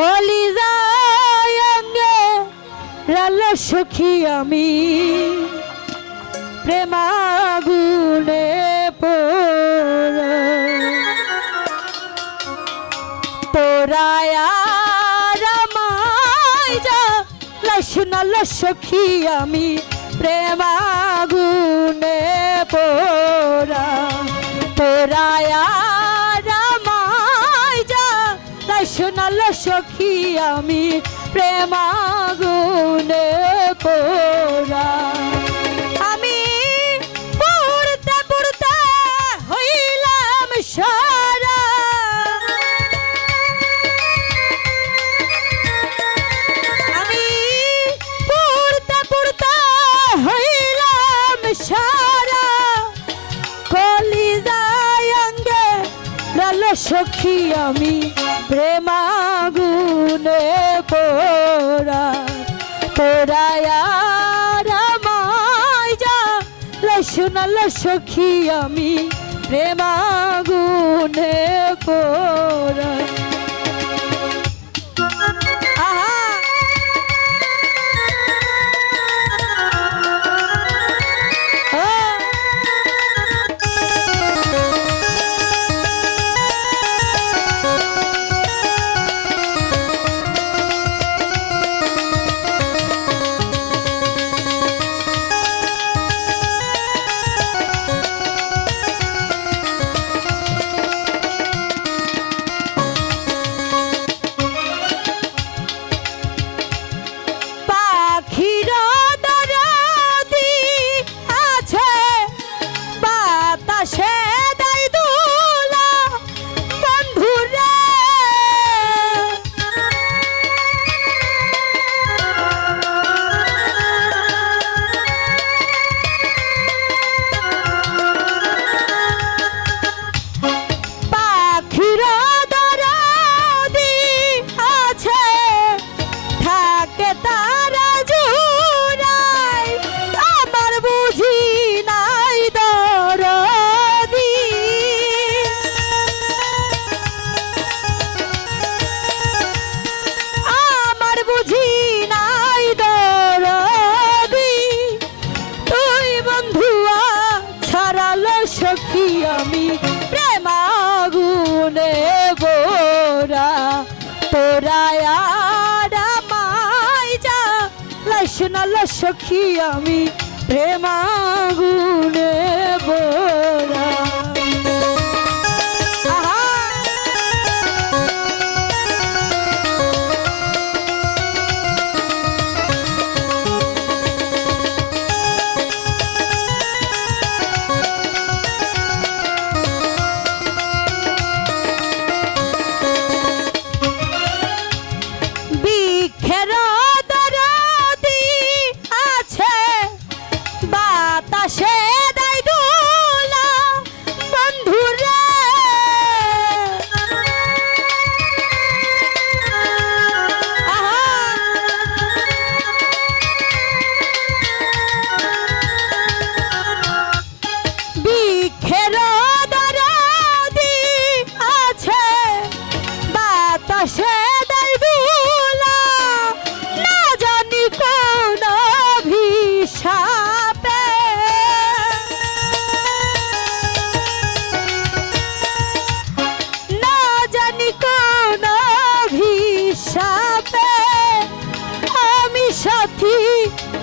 কলিজায় অঙ্গে রাল সখী আমি প্রেমাগুনে পোড়া তোরায় আর আমায় যা লক্ষ্ণল সখী আমি প্রেমাগুনে পোড়া তোরায় আর আমায় যা লক্ষ্ণল সখী আমি প্রেমাগুনে পোড়া আমি পড়তে পড়তে হইলাম সারা আমি পড়তে পড়তে হইলাম সারা কলিজায় অঙ্গে লাল সখী আমি প্রেমাগুনে পোড়া তোরায় আর আমায় যা লক্ষ্ণল সখী আমি প্রেমাগুনে পোড়া সখী আমি প্রেমাগুনে পোড়া তোরায় আর আমায় যা লক্ষ্ণল সখী আমি প্রেমাগুনে পোড়া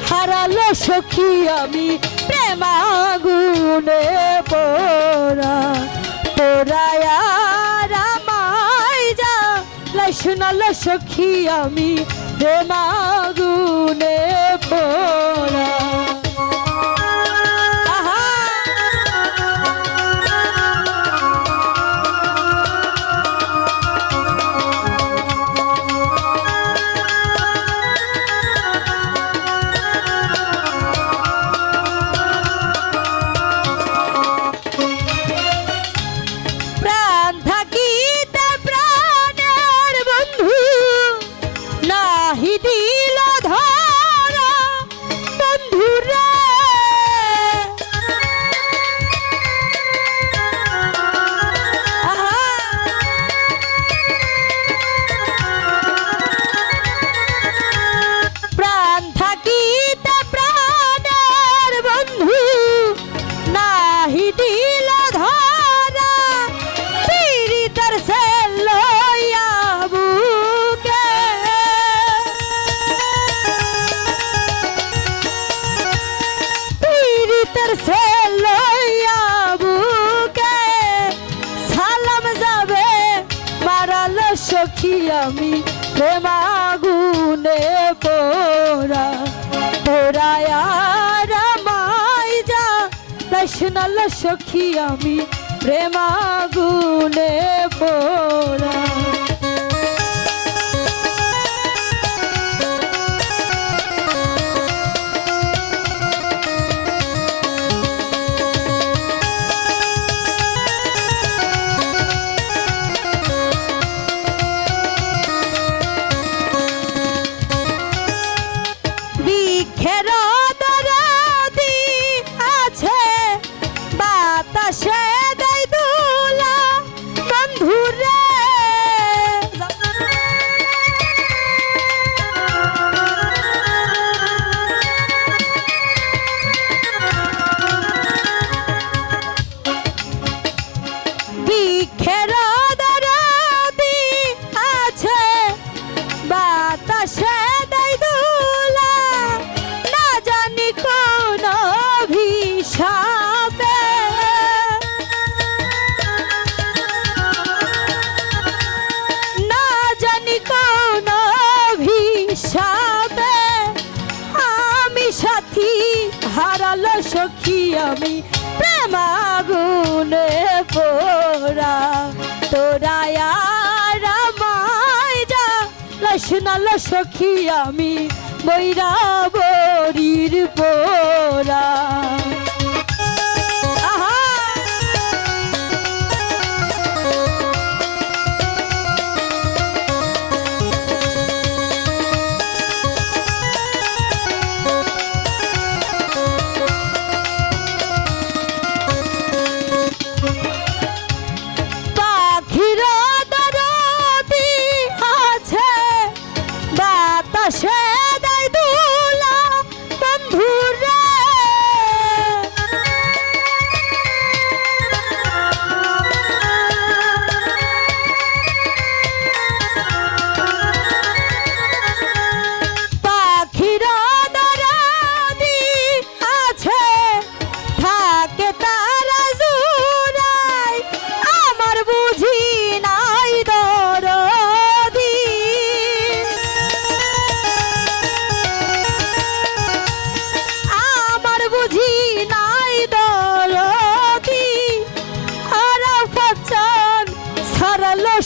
হারালো সখী আমি প্রেমাগুনে পোড়া তোরায় আর আমায় যা লক্ষ্ণল সখী আমি প্রেমাগুনে পোড়া দিল সখী আমি প্রেম আগুনে পোড়া পোড়ায়া রামাই যা রসনাল সখী আমি প্রেম আগুনে পোড়া হারালো সখী আমি প্রেম আগুনে পোড়া তোরায়া রামাই যা রসনাল সখী আমি বৈরা বরির পোড়া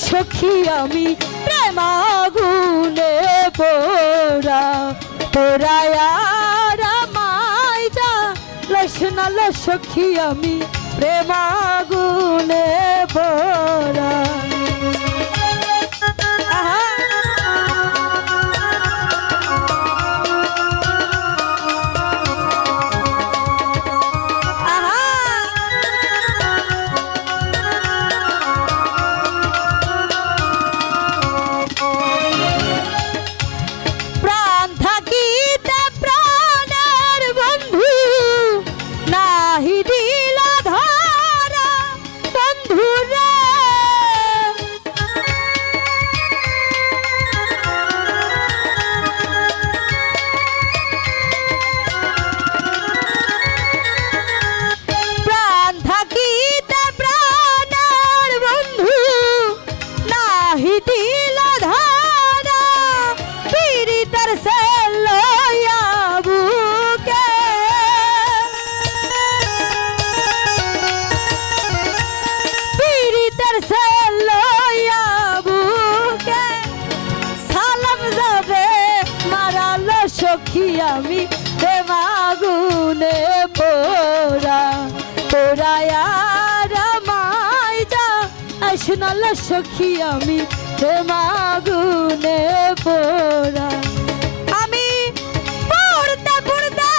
সখী আমি প্রেম আগুনে পোড়া পোড়ায়া রামাই যা রসনাল সখী আমি প্রেম আগুনে পোড়া সখী আমি প্রেম আগুনে পোড়া পোড়ায়া রামাই যা রসনাল সখী আমি প্রেম আগুনে পোড়া আমি পড়তে পড়তে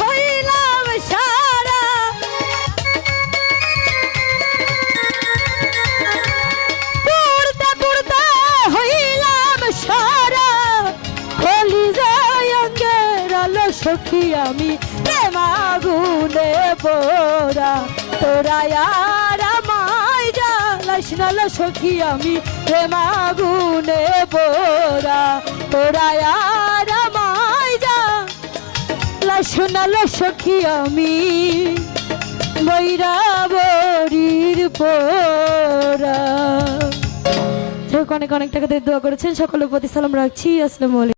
হইলাম সারা পড়তে পড়তে হইলাম সারা সখী আমি প্রেম আগুনে পোড়া তোরায়া রামাই যা রসনাল সখী আমি প্রেম আগুনে পোড়া তোরায়া রামাই যা রসনাল সখী আমি বৈরা বরির পোড়া হোক, অনেক অনেক টাকা দিয়ে দোয়া করেছেন, সকলের প্রতি সালাম রাখছি। আসসালামু আলাইকুম।